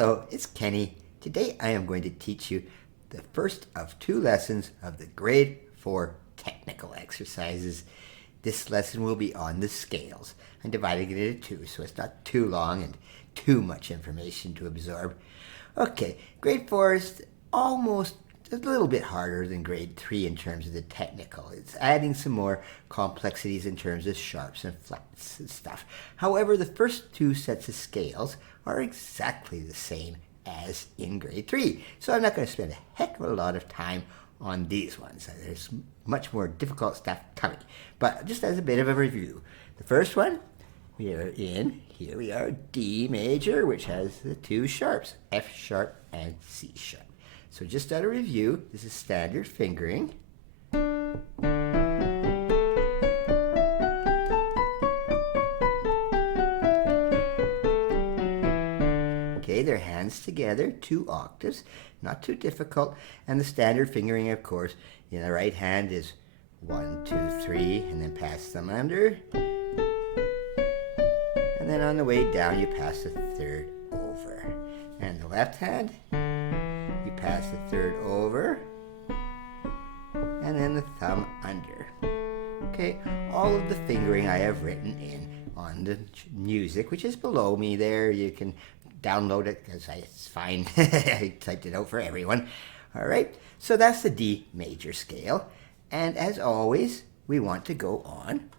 Hello, it's Kenny. Today I am going to teach you the first of 2 lessons of the grade 4 technical exercises. This lesson will be on the scales. I'm dividing it into 2 so it's not too long and too much information to absorb. Okay, grade 4 is almost a little bit harder than grade 3 in terms of the technical. It's adding some more complexities in terms of sharps and flats and stuff. However, the first 2 sets of scales are exactly the same as in grade 3. So I'm not going to spend a heck of a lot of time on these ones. There's much more difficult stuff coming. But just as a bit of a review, the first one, here we are, D major, which has the 2 sharps, F sharp and C sharp. So just out of review, this is standard fingering. Okay, their hands together, 2 octaves, not too difficult. And the standard fingering, of course, in the right hand is 1, 2, 3, and then pass them under. And then on the way down, you pass the 3rd over. And the left hand, you pass the 3rd over, and then the thumb under. Okay, all of the fingering I have written in on the music, which is below me there. You can download it because it's fine. I typed it out for everyone. All right, so that's the D major scale. And as always, we want to go on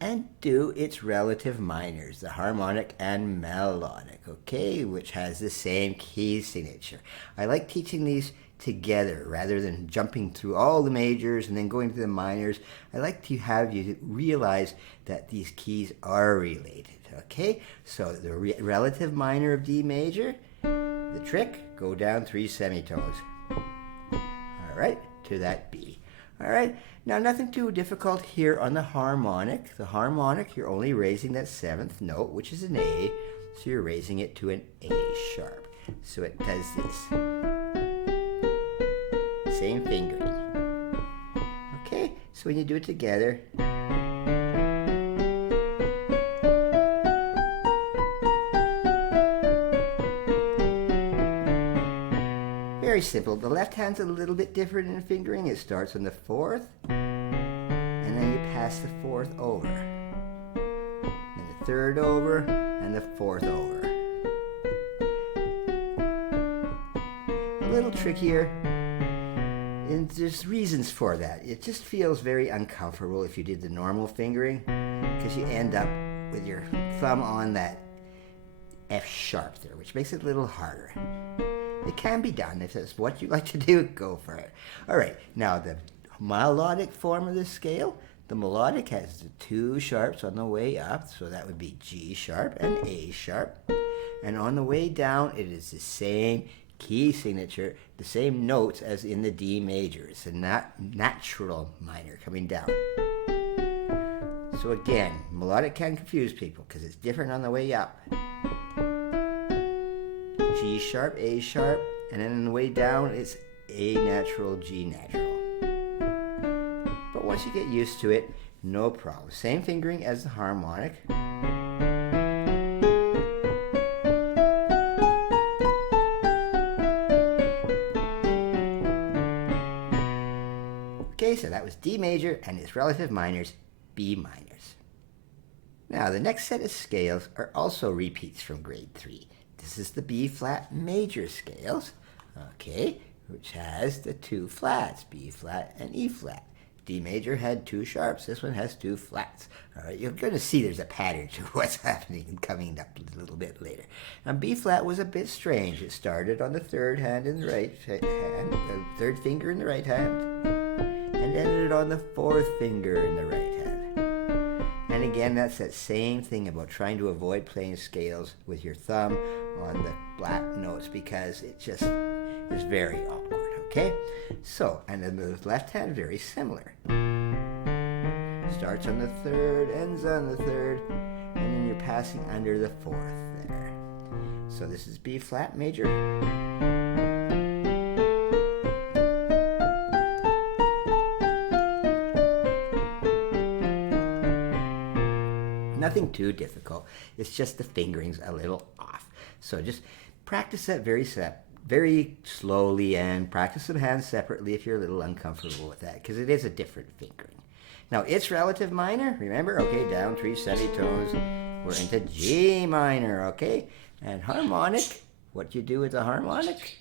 and do its relative minors, the harmonic and melodic, okay, which has the same key signature. I like teaching these together rather than jumping through all the majors and then going to the minors. I like to have you realize that these keys are related, okay? So the relative minor of D major, the trick, go down 3 semitones. All right, to that B. All right, now nothing too difficult here on the harmonic. The harmonic, you're only raising that 7th note, which is an A, so you're raising it to an A sharp. So it does this. Same fingering. Okay, so when you do it together, very simple. The left hand's a little bit different in fingering. It starts on the 4th, and then you pass the 4th over. Then the 3rd over, and the 4th over. A little trickier, and there's reasons for that. It just feels very uncomfortable if you did the normal fingering, because you end up with your thumb on that F sharp there, which makes it a little harder. It can be done. If that's what you like to do, go for it. All right, now the melodic form of the scale. The melodic has the 2 sharps on the way up, so that would be G sharp and A sharp. And on the way down, it is the same key signature, the same notes as in the D major. It's a natural minor coming down. So again, melodic can confuse people because it's different on the way up. G sharp, A sharp, and then on the way down it's A natural, G natural. But once you get used to it, no problem. Same fingering as the harmonic. Okay, so that was D major and its relative minors, B minors. Now the next set of scales are also repeats from grade 3. This is the B flat major scales, okay, which has the 2 flats, B flat and E flat. D major had 2 sharps. This one has 2 flats. All right, you're going to see there's a pattern to what's happening and coming up a little bit later. Now B flat was a bit strange. It started on the 3rd hand in the right hand, the 3rd finger in the right hand, and ended on the 4th finger in the right hand. And again, that's that same thing about trying to avoid playing scales with your thumb on the black notes because it just is very awkward, okay? So, and then the left hand, very similar. Starts on the 3rd, ends on the 3rd, and then you're passing under the 4th there. So this is B flat major. Nothing too difficult. It's just the fingering's a little off. So just practice that very slowly, and practice some hands separately if you're a little uncomfortable with that, because it is a different fingering. Now, it's relative minor, remember? Okay, down 3 semitones. We're into G minor, okay? And harmonic, what you do with the harmonic?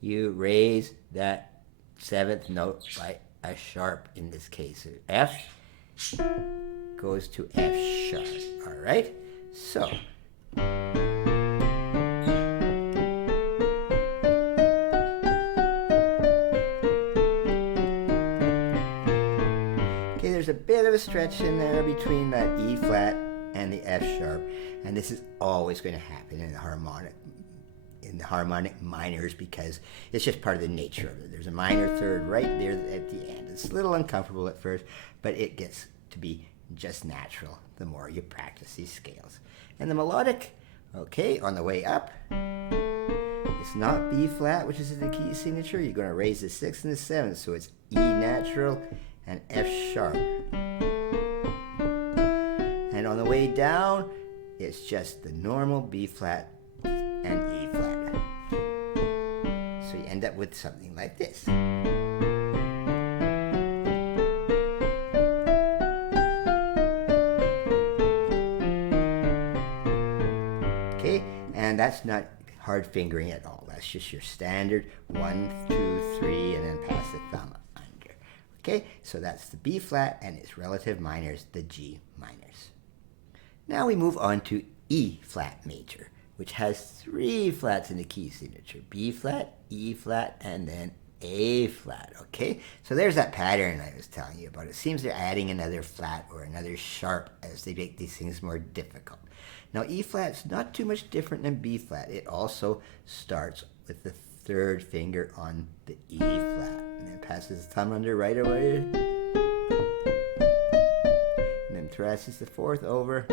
You raise that 7th note by a sharp in this case. F goes to F sharp, all right? So, there's a bit of a stretch in there between that E flat and the F sharp, and this is always going to happen in the harmonic minors, because it's just part of the nature of it. There's a minor third right there at the end. It's a little uncomfortable at first, but it gets to be just natural the more you practice these scales. And the melodic, okay, on the way up, it's not B flat, which is in the key signature. You're going to raise the 6th and the 7th, so it's E natural and F sharp. And on the way down, it's just the normal B flat and E flat. So you end up with something like this. Okay, and that's not hard fingering at all. That's just your standard 1, 2, 3, and then pass the thumb. Okay, so that's the B flat and its relative minors, the G minors. Now we move on to E flat major, which has 3 flats in the key signature. B flat, E flat, and then A flat, okay? So there's that pattern I was telling you about. It seems they're adding another flat or another sharp as they make these things more difficult. Now E flat's not too much different than B flat. It also starts with the 3rd finger on the E flat, and then passes the thumb under right away, and then passes the 4th over.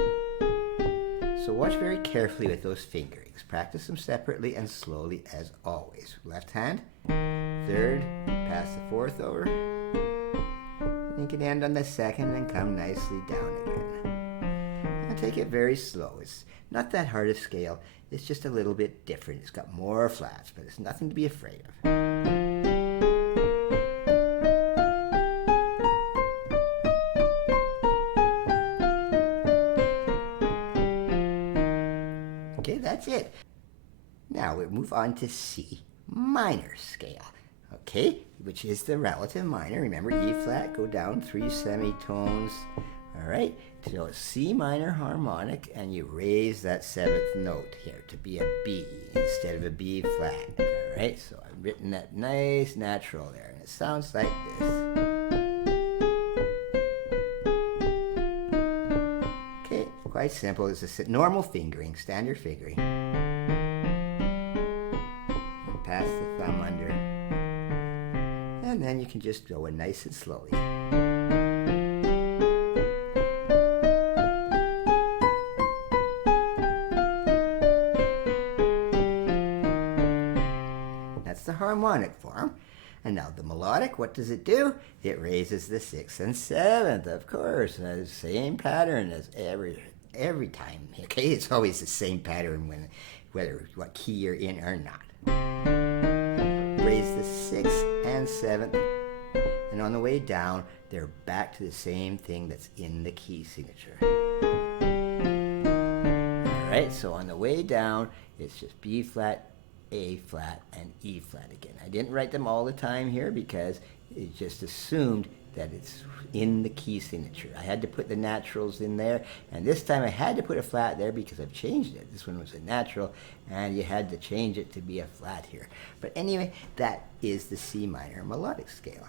So watch very carefully with those fingerings. Practice them separately and slowly as always. Left hand, 3rd, pass the 4th over. You can end on the 2nd and come nicely down again. Now take it very slow. It's not that hard a scale. It's just a little bit different. It's got more flats, but it's nothing to be afraid of. Okay, that's it. Now we move on to C minor scale, okay, which is the relative minor. Remember, E flat, go down 3 semitones. All right, so it's C minor harmonic, and you raise that 7th note here to be a B instead of a B flat. All right, so I've written that nice natural there, and it sounds like this. Okay, quite simple. It's a normal fingering, standard fingering. And pass the thumb under, and then you can just go in nice and slowly. The harmonic form. And now the melodic, what does it do? It raises the 6th and 7th, of course. The same pattern as every time. Okay, it's always the same pattern whether what key you're in or not. Raise the 6th and 7th, and on the way down, they're back to the same thing that's in the key signature. All right, so on the way down, it's just B flat, A flat, and E flat again. I didn't write them all the time here because it just assumed that it's in the key signature. I had to put the naturals in there, and this time I had to put a flat there because I've changed it. This one was a natural, and you had to change it to be a flat here. But anyway, that is the C minor melodic scale.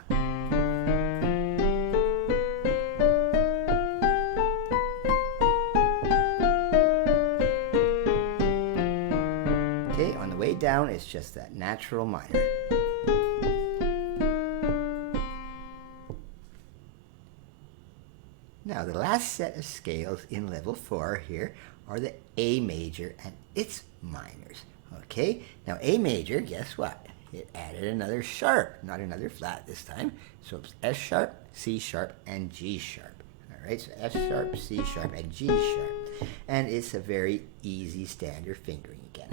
Okay, on the way down, it's just that natural minor. Now, the last set of scales in level 4 here are the A major and its minors. Okay, now A major, guess what? It added another sharp, not another flat this time. So it's F sharp, C sharp, and G sharp. All right, so F sharp, C sharp, and G sharp. And it's a very easy standard fingering again.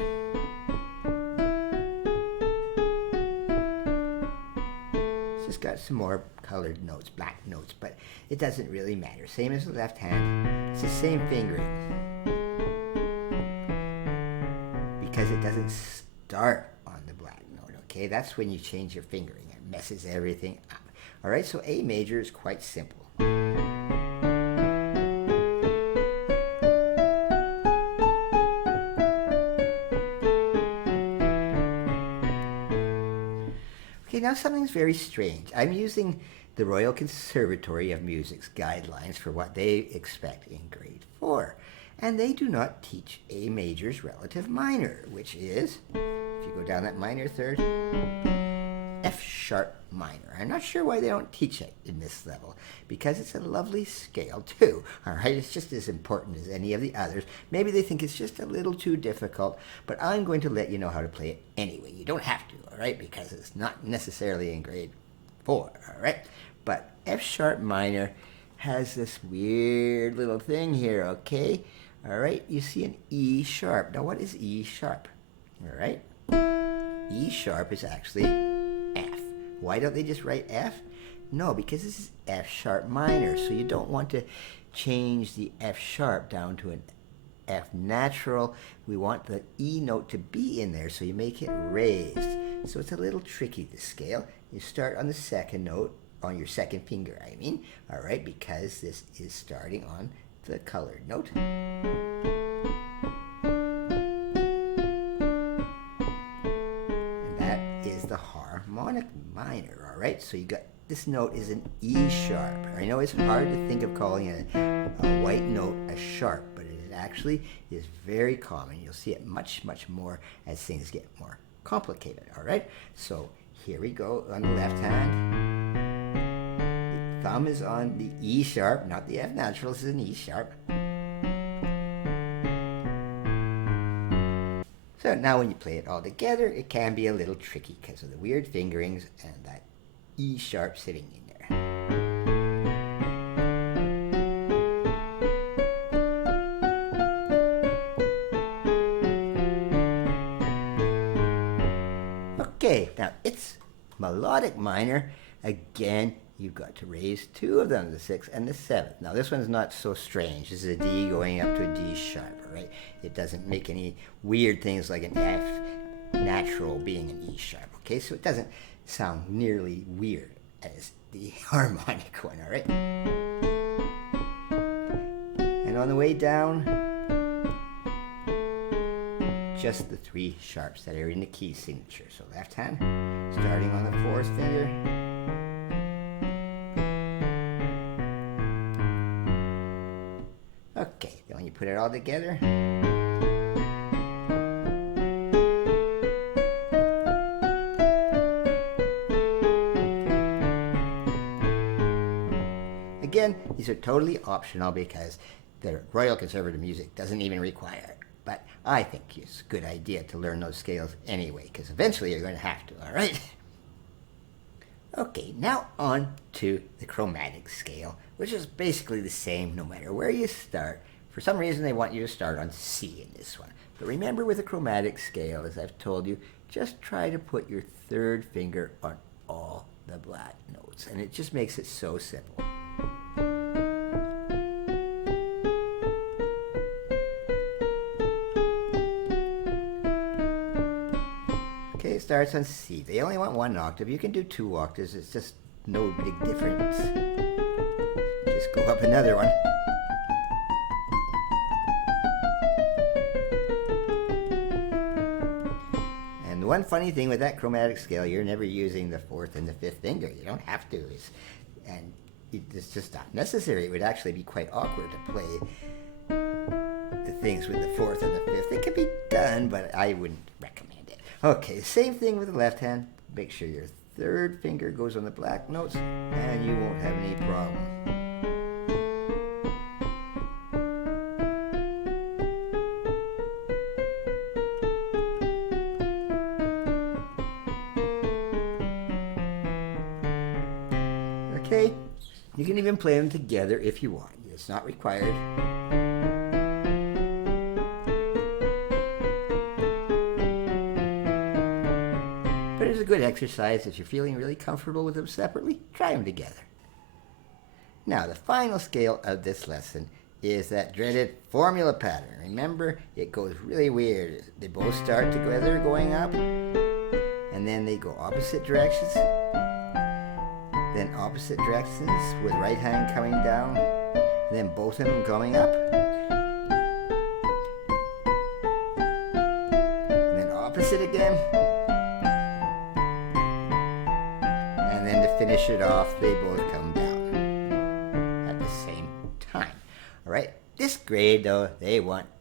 it's got some more colored notes, black notes, but it doesn't really matter. Same as the left hand, it's the same fingering. Because it doesn't start on the black note, okay? That's when you change your fingering. It messes everything up. All right, so A major is quite simple. Okay, now something's very strange. I'm using the Royal Conservatory of Music's guidelines for what they expect in grade 4. And they do not teach A major's relative minor, which is, if you go down that minor third, F sharp minor. I'm not sure why they don't teach it in this level, because it's a lovely scale too. All right, it's just as important as any of the others. Maybe they think it's just a little too difficult, but I'm going to let you know how to play it anyway. You don't have to, all right, because it's not necessarily in grade 4, all right? But F sharp minor has this weird little thing here, okay? All right, you see an E sharp. Now, what is E sharp? All right, E sharp is actually F. Why don't they just write F? No, because this is F sharp minor, so you don't want to change the F sharp down to an F natural. We want the E note to be in there, so you make it raised. So it's a little tricky, this scale. You start on the second note, on your second finger, I mean, all right, because this is starting on the colored note. And that is the harmonic minor, all right? So you got, this note is an E sharp. I know it's hard to think of calling a white note a sharp, but it actually is very common. You'll see it much, much more as things get more complicated, all right? So here we go on the left hand. Thumb is on the E sharp, not the F natural, this is an E sharp. So now when you play it all together, it can be a little tricky because of the weird fingerings and that E sharp sitting in there. Okay, now it's melodic minor. Again, you've got to raise two of them, the 6th and the 7th. Now this one's not so strange. This is a D going up to a D sharp, all right? It doesn't make any weird things like an F natural being an E sharp, okay? So it doesn't sound nearly weird as the harmonic one, all right? And on the way down, just the 3 sharps that are in the key signature. So left hand, starting on the 4th finger, okay, then when you put it all together, again, these are totally optional because the Royal Conservative Music doesn't even require it. But I think it's a good idea to learn those scales anyway, because eventually you're going to have to, all right? Okay, now on to the chromatic scale, which is basically the same no matter where you start. For some reason, they want you to start on C in this one. But remember with the chromatic scale, as I've told you, just try to put your 3rd finger on all the black notes, and it just makes it so simple. Okay, it starts on C. They only want 1 octave. You can do 2 octaves. It's just no big difference. Just go up another one. And the one funny thing with that chromatic scale, you're never using the 4th and the 5th finger. You don't have to. It's just not necessary. It would actually be quite awkward to play the things with the 4th and the 5th. It could be done, but I wouldn't recommend it. Okay, same thing with the left hand. Make sure your 3rd finger goes on the black notes, and you won't have any problem. Okay, you can even play them together if you want. It's not required. But it's a good exercise. If you're feeling really comfortable with them separately, try them together. Now, the final scale of this lesson is that dreaded formula pattern. Remember, it goes really weird. They both start together going up, and then they go opposite directions, then opposite directions with right hand coming down, and then both of them going up, and then opposite again, and then to finish it off, they both come down at the same time. All right, this grade though,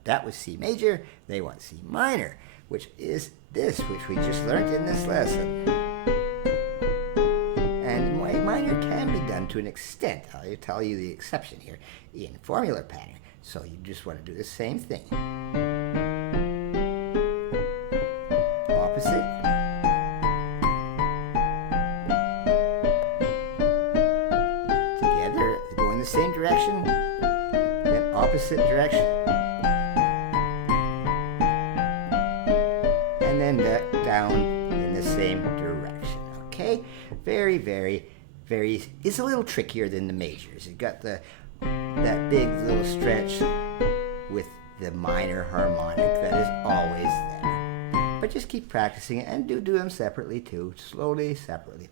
that was C major, they want C minor, which is this, which we just learned in this lesson. And minor can be done to an extent. I'll tell you the exception here in formula pattern. So you just want to do the same thing. Opposite. Together, go in the same direction. Then opposite direction. And then down in the same direction. Okay? Very, very, very, it's a little trickier than the majors. You've got that big little stretch with the minor harmonic that is always there. But just keep practicing it and do them separately too, slowly, separately.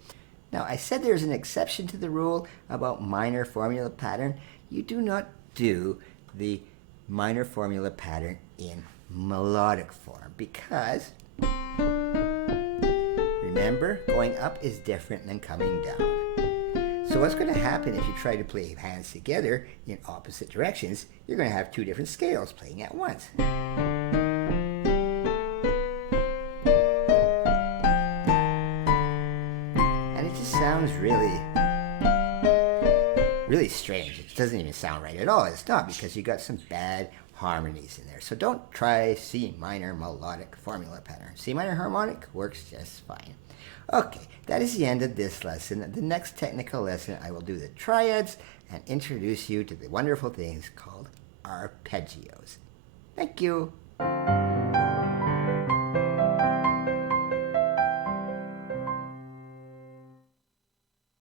Now, I said there's an exception to the rule about minor formula pattern. You do not do the minor formula pattern in melodic form because remember, going up is different than coming down. So what's going to happen if you try to play hands together in opposite directions? You're going to have two different scales playing at once. And it just sounds really, really strange. It doesn't even sound right at all. It's not, because you got some bad harmonies in there. So don't try C minor melodic formula pattern. C minor harmonic works just fine. Okay, that is the end of this lesson. The next technical lesson, I will do the triads and introduce you to the wonderful things called arpeggios. Thank you.